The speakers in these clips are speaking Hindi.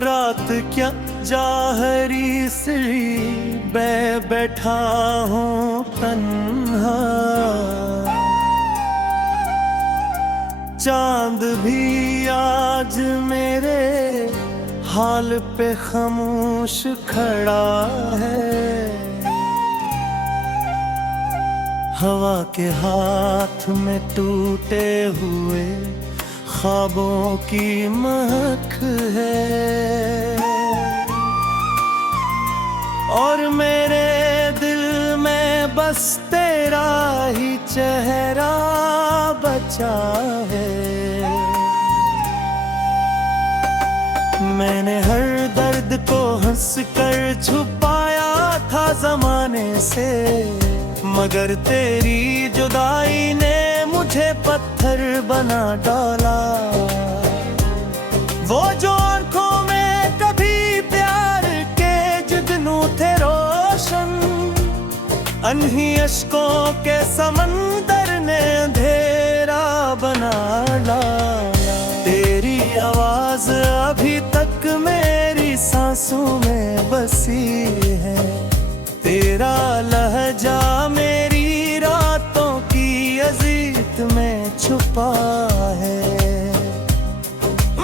रात क्या जाहरी सी बैठा हूँ तन्हा, चांद भी आज मेरे हाल पे खामोश खड़ा है। हवा के हाथ में टूटे हुए ख्वाबों की महक है, और मेरे दिल में बस तेरा ही चेहरा बचा है। मैंने हर दर्द को हंस कर छुपाया था जमाने से, मगर तेरी जुदाई ने मुझे पत्थर बना डाला। वो जो आंखों में कभी प्यार के जुगनू थे रोशन, अन्ही अश्कों के समंदर ने अंधेरा बना डाला। तेरी आवाज अभी तक मेरी सांसों में बसी है, तेरा लहजा मेरी रातों की अजीत में छुपा है।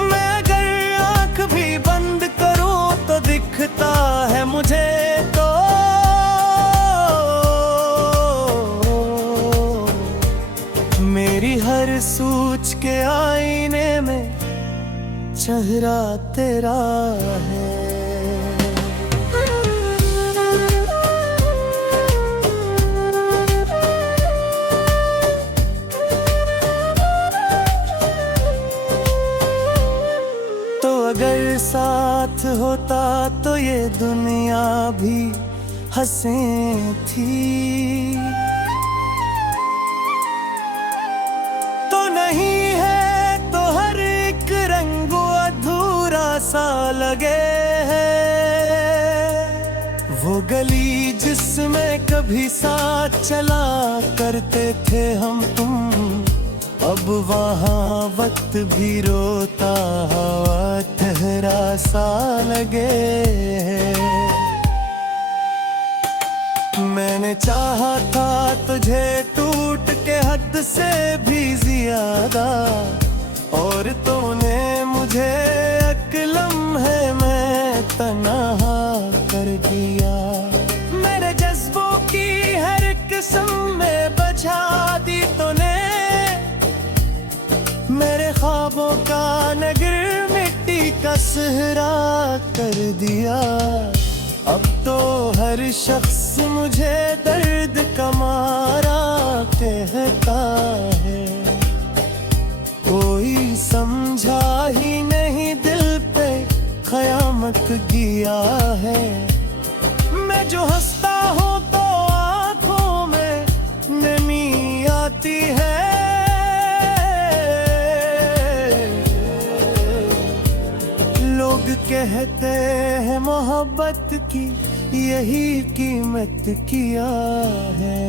मैं अगर आंख भी बंद करूं तो दिखता है मुझे तो मेरी हर सोच के आईने में चेहरा तेरा है। अगर साथ होता तो ये दुनिया भी हंसे थी, तो नहीं है तो हर एक रंग अधूरा सा लगे है। वो गली जिसमें कभी साथ चला करते थे हम तुम, अब वहाँ वक्त भी रोता हवा ठहरा सा लगे। मैंने चाहा था तुझे टूट के हद से भी ज्यादा, और तूने मुझे एक लम्हे में तन्हा कर दिया। मेरे जज्बों की हर किस्म में बजा दी तूने, मेरे ख्वाबों का नगर मिट्टी का सहरा कर दिया। अब तो हर शख्स मुझे दर्द का मारा कहता है, कोई समझा ही नहीं दिल पे क़यामत गिया है। मैं जो हंसता हूँ तो आँखों में नमी आती है, कहते हैं मोहब्बत की यही कीमत किया है।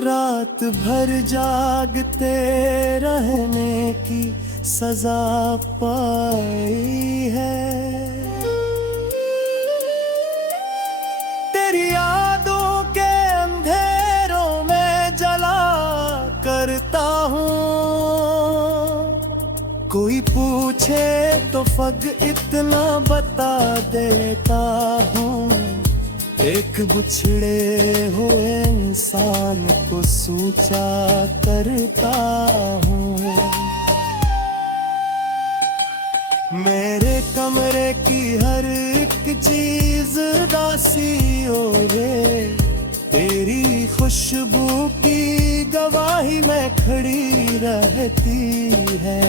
रात भर जागते रहने की सजा पाई है, यादों के अंधेरों में जला करता हूँ। कोई पूछे तो फग इतना बता देता हूँ, एक बिछड़े हुए इंसान को सोचा करता हूँ। मेरे कमरे की हर एक चीज दासी ओरे, तेरी खुशबू की गवाही में खड़ी रहती है।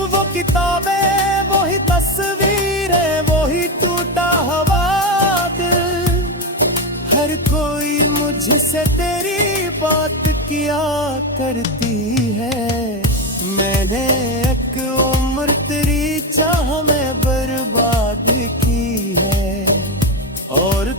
वो किताबें वही तस्वीरें वही टूटा हुआ दिल, हर कोई मुझसे तेरी बात किया करती है। मैंने एक उम्र तेरी चाह में बर्बाद की है, और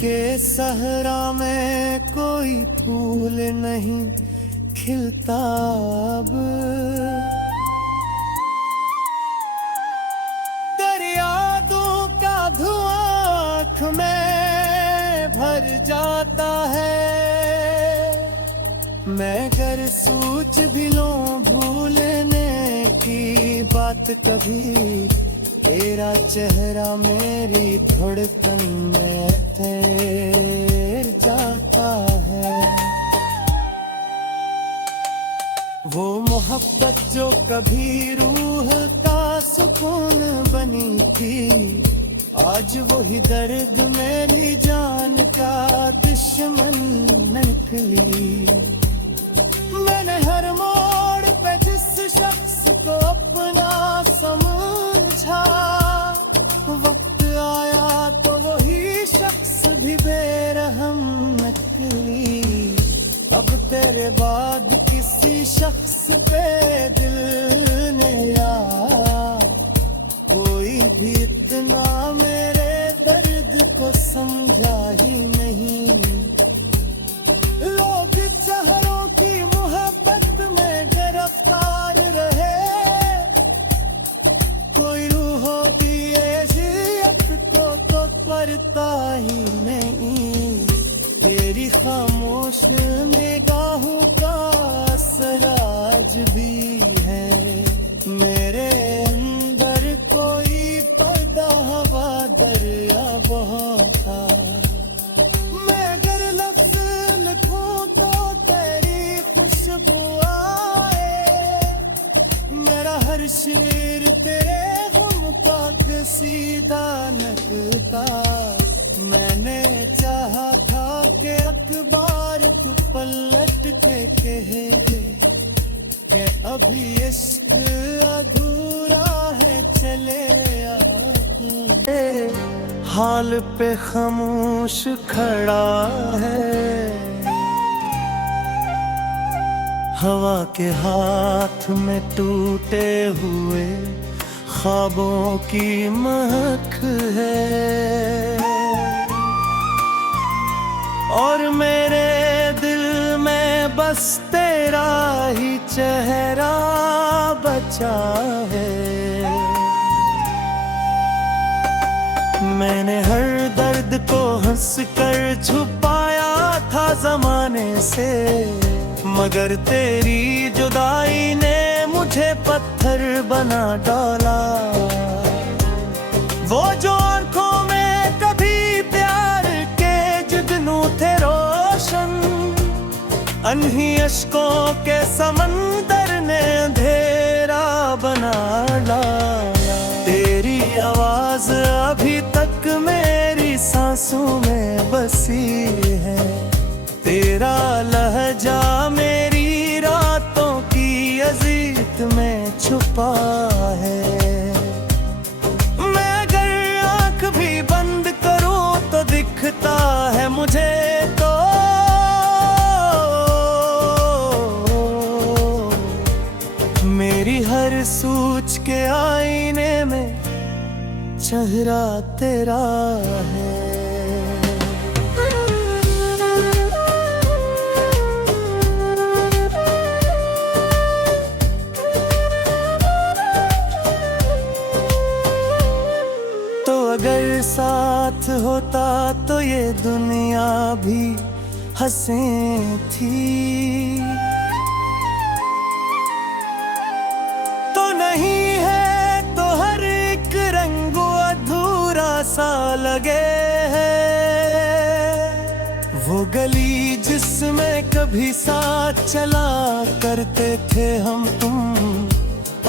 के सहरा में कोई फूल नहीं खिलता अब। तेरी यादों का धुआं आँख में भर जाता है। मैं अगर सोच भी लूं भूलने की बात कभी, तेरा चेहरा मेरी धड़कन में ठहर जाता है। वो मोहब्बत जो कभी रूह का सुकून बनी थी, आज वही दर्द मेरी जान का दुश्मन निकली। मैंने हर मोड़ पे जिस शख्स को अपना समझा, वक्त आया तो वही शख्स भी बेरहम निकली। अब तेरे बाद किसी शख्स पे दिल ने यार कोई भी इतना मेरे दर्द को समझा ही नहीं। लोग चेहरों की मोहब्बत में गिरफ्तार रहे, कोई रूहों की अज़ियत को तो पड़ता ही नहीं। तेरी खामोश निगाहों का असर आज भी है मेरे अंदर। कोई पर्दा हवा दरिया बहता, मैं अगर लफ्ज़ लिखूं तो तेरी खुशबू आए। मेरा हर शेर तेरे गम का सीधा लगता। मैंने चाहा था कि अखबार तू पलट के कहे कि अभी इश्क अधूरा है, चले आ तू। हाल पे खामोश खड़ा है, हवा के हाथ में टूटे हुए ख्वाबों की महक है। और मेरे दिल में बस तेरा ही चेहरा बचा है। मैंने हर दर्द को हंस कर छुपाया था ज़माने से, मगर तेरी जुदाई ने मुझे पत्थर बना डाला। वो जो आँखों में कभी प्यार के जुगनू थे रोशन, अन्ही अश्कों के समंदर ने अंधेरा बना डाला। तेरी आवाज अभी तक मेरी सांसों में बसी है, तेरा लहजा मेरी रातों की अज़ीत में छुपा है। मैं अगर आँख भी बंद करूं तो दिखता है मुझे तो मेरी हर सोच के आईने में चेहरा तेरा है। अगर साथ होता तो ये दुनिया भी हंसी थी। तो नहीं है तो हर एक रंग अधूरा सा लगे है। वो गली जिसमें कभी साथ चला करते थे हम तुम,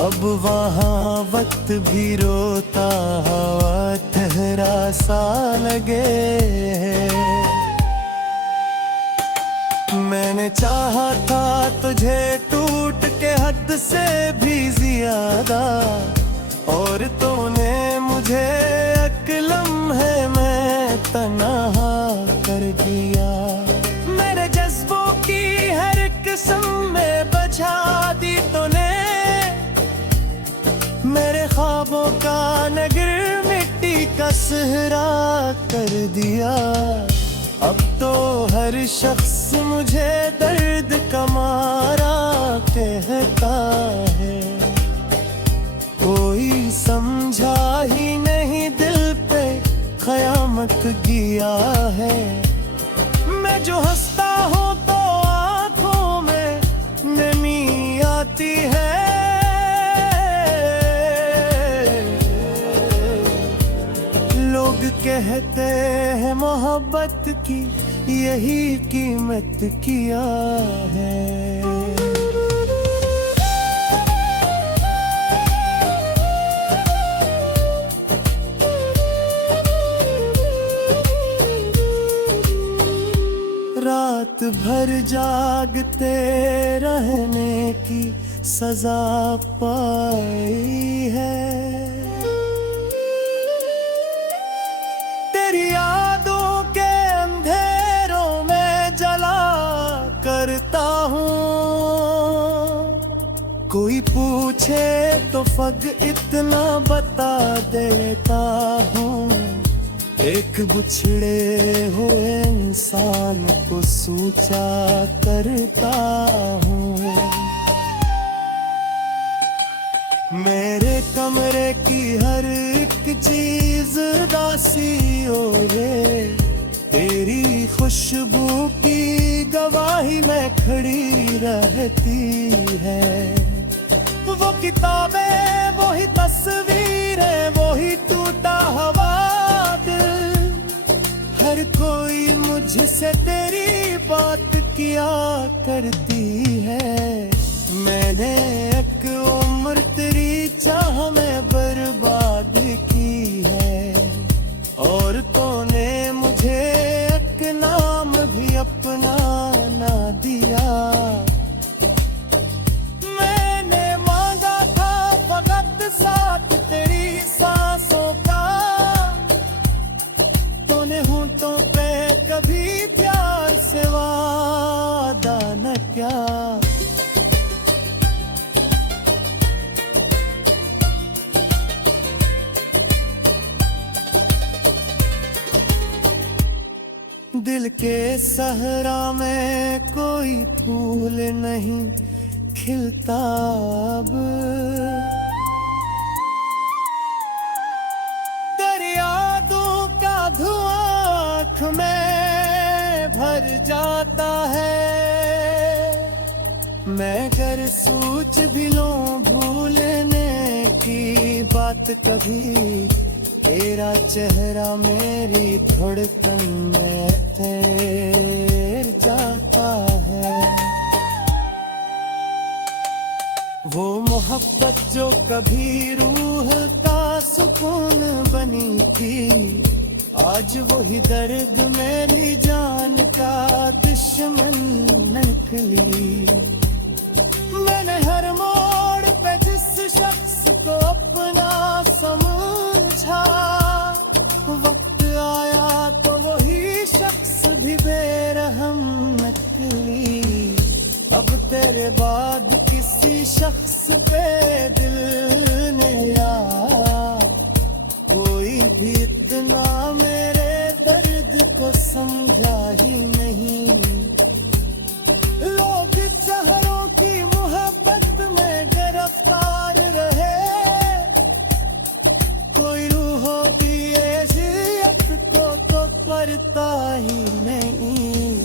अब वहाँ वक्त भी रोता हवा ठहरा सा लगे। मैंने चाहा था तुझे टूट के हद से भी ज्यादा, और तूने मुझे एक लम्हे में तन्हा कर दिया। मेरे जज्बों की हर किस्म में बजा दी तूने, मेरे ख्वाबों का नगर मिट्टी का सहरा कर दिया। तो हर शख्स मुझे दर्द का मारा कहता है। कोई समझा ही नहीं दिल पे क़यामत किया है। मैं जो हंसता हूँ तो आँखों में नमी आती है। लोग कहते हैं मोहब्बत की यही कीमत किया है। रात भर जागते रहने की सजा पाई है। तेरी यादों के अंधेरों में जला करता हूँ। कोई पूछे तो फग इतना बता देता हूँ। एक बिछड़े हुए इंसान को सूचा करता हूँ। मेरे कमरे की हर एक चीज दासी ओरे तेरी खुशबू की गवाही में खड़ी रहती है। वो किताबें वही तस्वीरें वही टूटा हुआ हर कोई मुझसे तेरी बात किया करती है। मैंने एक उम्र तेरी चाह में बर्बाद की है। और तूने मुझे एक नाम भी अपना ना दिया। मैंने मांगा था फकत साथ तेरी सांसों का। तूने होंठों पे कभी प्यार से वादा न क्या। दिल के सहरा में कोई फूल नहीं खिलता अब। तेरी यादों का धुआं आँख में भर जाता है। मैं अगर सोच भी लूं भूलने की बात कभी तेरा चेहरा मेरी धड़कन में ठहर जाता है। वो मोहब्बत जो कभी रूह का सुकून बनी थी आज वही दर्द मेरी जान का दुश्मन निकली। मैंने हर मोड़ पे जिस शख्स को अपना समझा वक्त आया तो वही शख्स भी बेरहम निकली। अब तेरे बाद किसी शख्स पे दिल ने यार कोई भी इतना मेरे दर्द को समझा ही नहीं। लोग चेहरों की मोहब्बत में गिरफ्तार रहे। कोई रूहों की एजियत को तो पड़ता ही नहीं।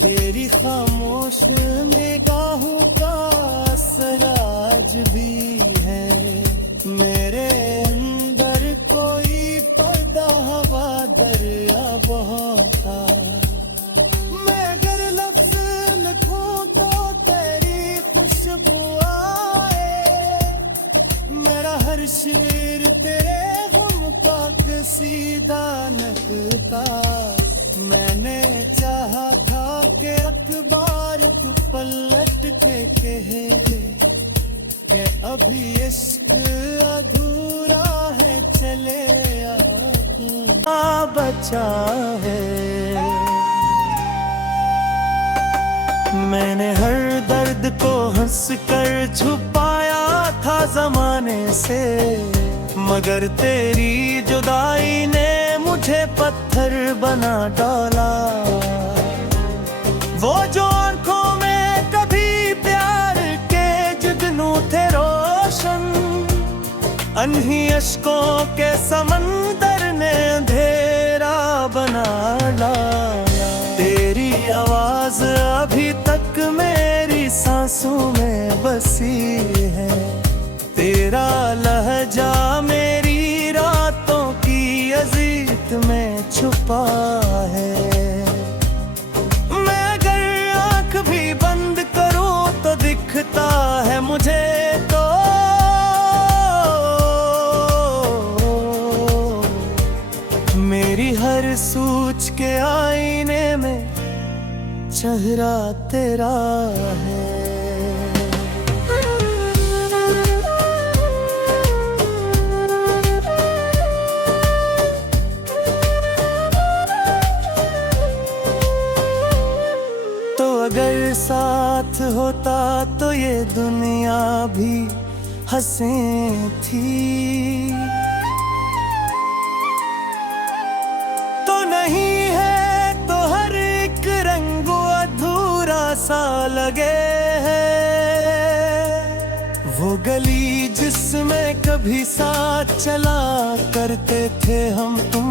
तेरी खामोश निगाहों का असर आज भी है। मेरे अंदर कोई पर्दा हवा दरिया बहता। मैं अगर लफ्ज लिखूं तो तेरी खुशबू आए। मेरा हर शेर तेरे गम का सीधा नकता। मैंने चाहा था कि अखबार तू पलट के कहेंगे कि अभी इश्क अधूरा है चले आ बचा है। मैंने हर दर्द को हंस कर छुपाया था जमाने से मगर तेरी जुदाई ने मुझे मुझे पत्थर बना डाला। वो जो आंखों में कभी प्यार के जुगनू थे रोशन, अन्ही अश्कों के समंदर ने अंधेरा बना डाला। तेरी आवाज अभी तक मेरी सांसों में बसी है, तेरा लहजा मेरी रातों की अजीत में छुपा है। मैं अगर आंख भी बंद करूं तो दिखता है मुझे तो मेरी हर सूझ के आईने में चेहरा तेरा है। तो अगर साथ होता तो ये दुनिया भी हंसे थी, तो नहीं है तो हर एक रंग अधूरा सा लगे है। वो गली जिसमें कभी साथ चला करते थे हम तुम,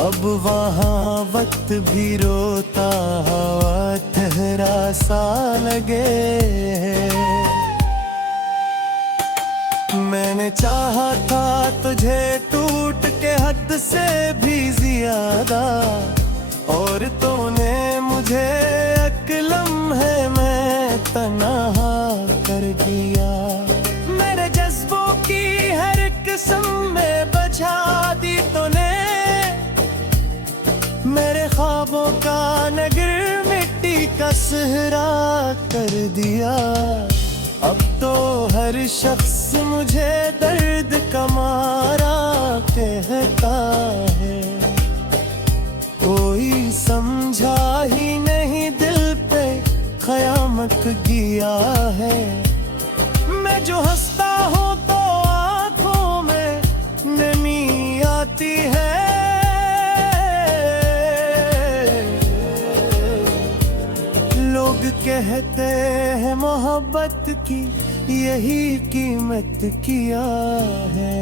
अब वहाँ वक्त भी रोता हवा ठहरा सा लगे है। मैंने चाहा था तुझे टूट के हद से भी ज्यादा, और तूने मुझे एक लम्हे में तन्हा कर दिया। मेरे जज्बों की हर किस्म में बजा दी तूने, मेरे ख्वाबों का नगर मिट्टी का सहरा कर दिया। अब तो हर शख्स मुझे दर्द का मारा कहता है, कोई समझा ही नहीं दिल पे कयामत गिया है। मैं जो हंसता हूँ तो आँखों में नमी आती है। लोग कहते हैं मोहब्बत की यही कीमत किया है।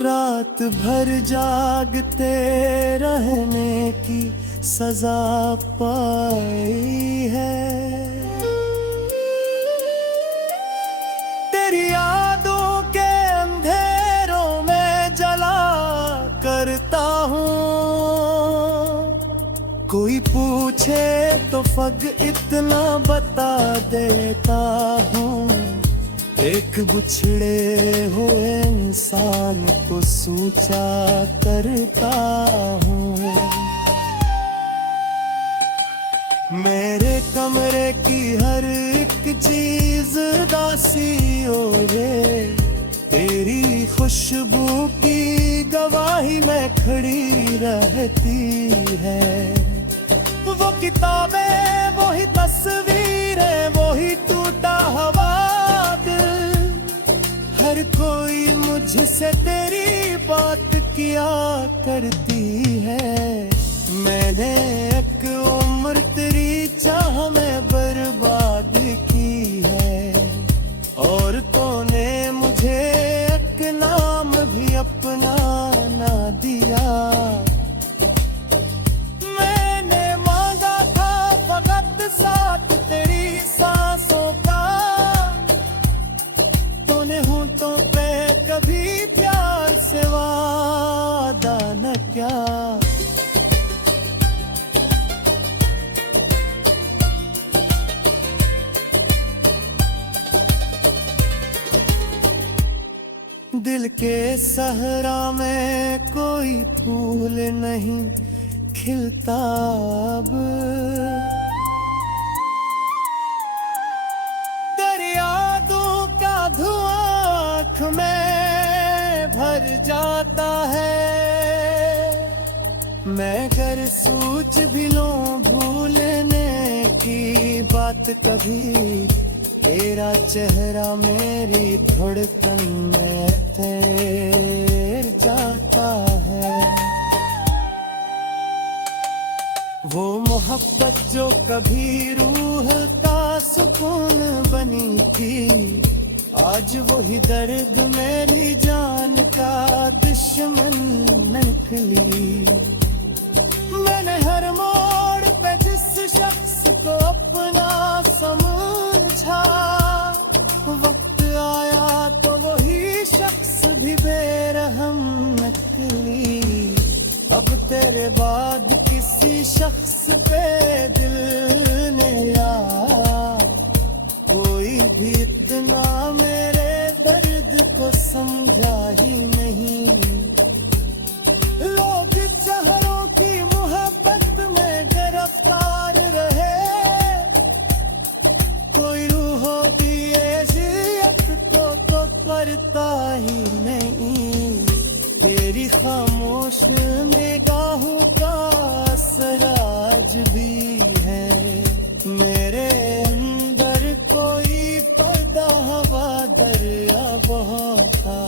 रात भर जागते रहने की सजा पाई है। तेरी यादों के अंधेरों में जला करता हूँ, कोई पूछे तो फग इतना बता देता हूँ, एक बिछड़े हुए इंसान को सूचा करता हूँ। मेरे कमरे की हर एक चीज दासी ओढ़े, तेरी खुशबू की गवाही में खड़ी रहती है। वो किताबें वही तस्वीरें वही टूटा हुआ दिल, हर कोई मुझसे तेरी बात किया करती है। मैंने एक उम्र तेरी चाह में बर्बाद की है, और तूने मुझे एक नाम भी अपना ना दिया। मैंने मांगा था फकत साथ तेरी सांसों का, तूने होंठों पे कभी प्यार से वादा न किया। दिल के सहरा में कोई फूल नहीं खिलता अब, तेरी यादों का धुआं आँख में भर जाता है। मैं अगर सोच भी लूं भूलने की बात कभी, तेरा चेहरा मेरी धड़कन में ठहर जाता है। वो मोहब्बत जो कभी रूह का सुकून बनी थी, आज वही दर्द मेरी जान का दुश्मन निकली। मैंने हर मोड़ पे जिस शख्स को अपना समझा, वक्त आया तो वही शख्स भी बेरहम निकली। अब तेरे बाद किसी शख्स पे दिल ने यार, कोई भी इतना मेरे दर्द को समझा ही नहीं। लोग चेहरों की मोहब्बत में गिरफ्तार रहे, कोई रूह की अज़ियत को तो करता ही नहीं। तेरी खामोश निगाहों का असर आज भी है मेरे अंदर, कोई पर्दा हवा दरिया बहता।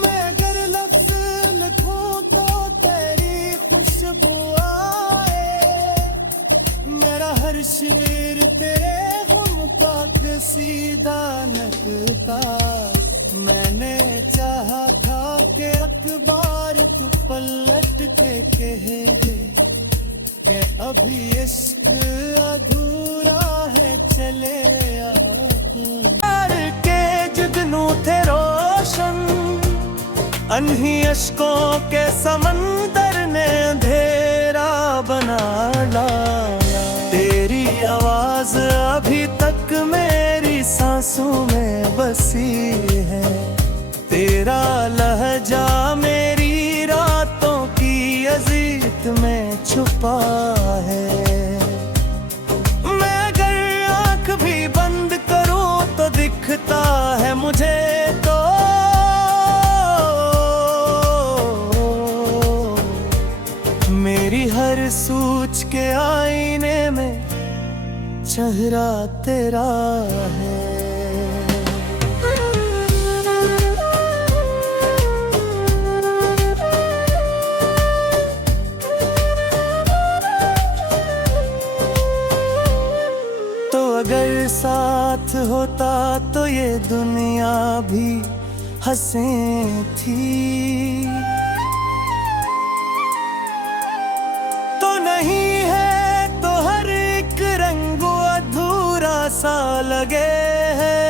मैं अगर लफ्ज़ लिखूं तो तेरी खुशबू आए, मेरा हर शेर तेरे गम का सीधा लगता। मैंने चाहा था कि अखबार तू पलट के कहे कि अभी इश्क अधूरा है, चले प्यार के जुगनू थे रोशन, अन्ही अश्कों के समंदर ने अंधेरा बना डाला। तेरी आवाज अभी तक मेरी सांसों में बसी है, तेरा लहजा मेरी रातों की अजीत में छुपा है। मैं अगर आंख भी बंद करूं तो दिखता है मुझे तो मेरी हर सोच के आईने में चेहरा तेरा है। तो अगर साथ होता तो ये दुनिया भी हंसे थी, तो नहीं है तो हर एक रंग अधूरा सा लगे है।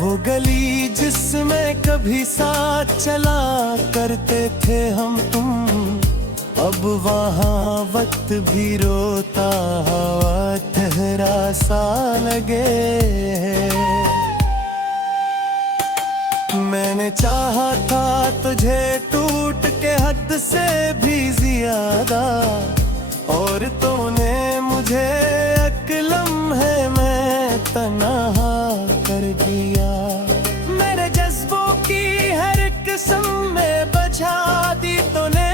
वो गली जिसमें कभी साथ चला करते थे हम तुम, अब वहाँ वक्त भी रोता हवा ठहरा सा लगे है। मैंने चाहा था तुझे टूट के हद से भी ज्यादा, और तूने मुझे एक लम्हे में तन्हा कर दिया। मेरे जज्बों की हर किस्म में बझा दी तूने,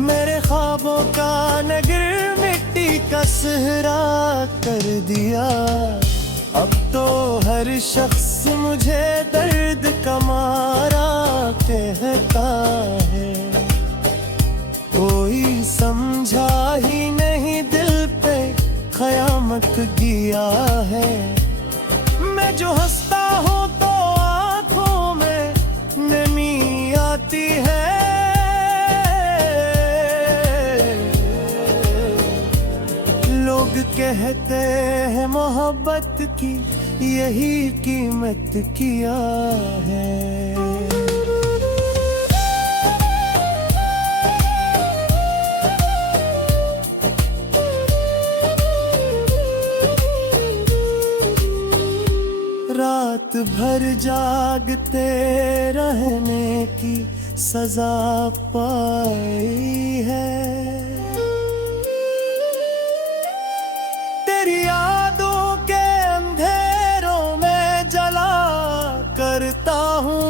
मेरे ख्वाबों का नगर मिट्टी का सहरा कर दिया। अब तो हर शख्स मुझे दर्द का मारा कहता है, कोई समझा ही नहीं दिल पे क़यामत गिया है। मैं जो हंसता हूँ तो आँखों में नमी आती है। लोग कहते हैं मोहब्बत की यही कीमत किया है। रात भर जागते रहने की सजा पाई है। तेरी यादों के अंधेरों में जला करता हूँ,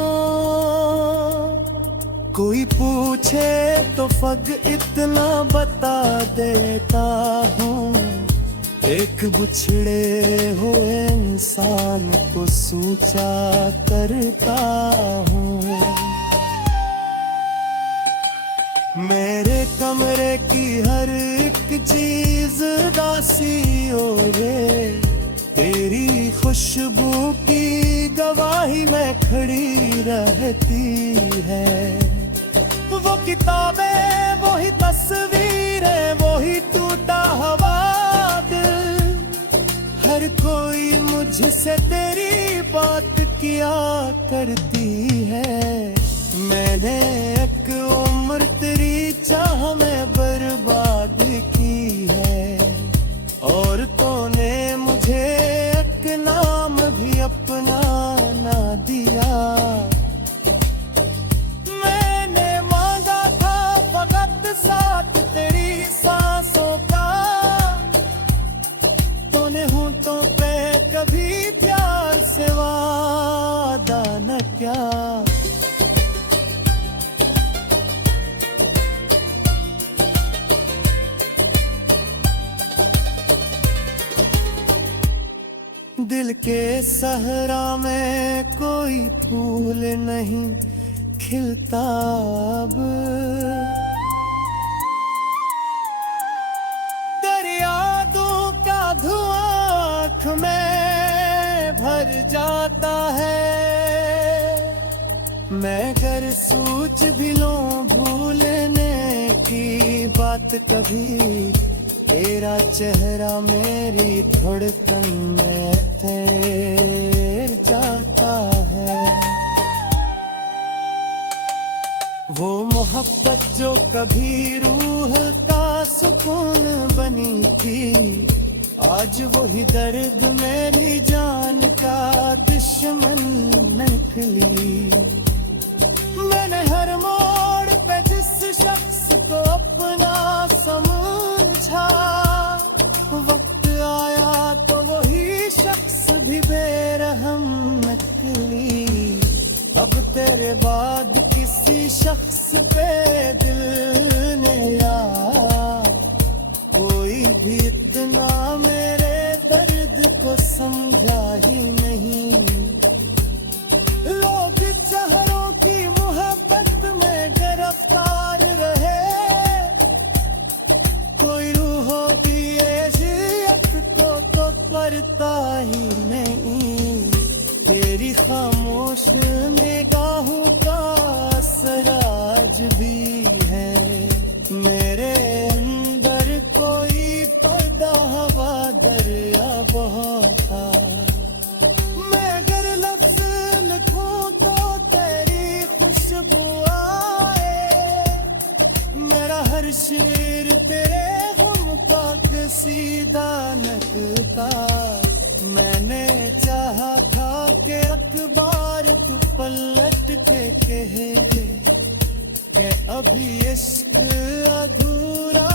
पूछे तो फग इतना बता देता हूँ, एक बिछड़े हुए इंसान को सूचा करता हूँ। मेरे कमरे की हर एक चीज दासी हो रे, तेरी खुशबू की गवाही में खड़ी रहती है। वो किताबें, वो ही तस्वीरें, वो ही टूटा हुआ दिल, हर कोई मुझसे तेरी बात किया करती है। मैंने एक उम्र तेरी चाह में बर्बाद की है, और तूने मुझे एक नाम भी अपना ना दिया। मैंने मांगा था फकत साथ तेरी सांसों का, तूने होंठों पे कभी प्यार से वादा न किया। दिल के सहरा में कोई फूल नहीं खिलता अब, तेरी यादों का धुआं आँख में भर जाता है। मैं अगर सोच भी लूं भूलने की बात कभी, तेरा चेहरा मेरी धड़कन में ठहर जाता है। वो मोहब्बत जो कभी रूह का सुकून बनी थी, आज वही दर्द मेरी जान का दुश्मन निकली। मैंने हर मोड़ पे जिस शख्स को अपना समझा, वक्त आया तो वही शख्स भी बेरहम निकली। अब तेरे बाद किसी शख्स पे दिल ने या कोई भी इतना मेरे दर्द को समझा ही नहीं। लोग चेहरों की मोहब्बत में गिरफ्तार रहे, कोई रूहों की एशियत को तो पड़ता ही नहीं। तेरी खामोश निगाहों का असर आज भी है, मेरे अंदर कोई पर्दा हवा दरिया बहता। मैं अगर लफ्ज लिखूं तो तेरी खुशबू आए, मेरा हर शेर तेरे हम का सीधा लगता। मैंने चाहा था कि अखबार तू पलट के कहे कि अभी इश्क अधूरा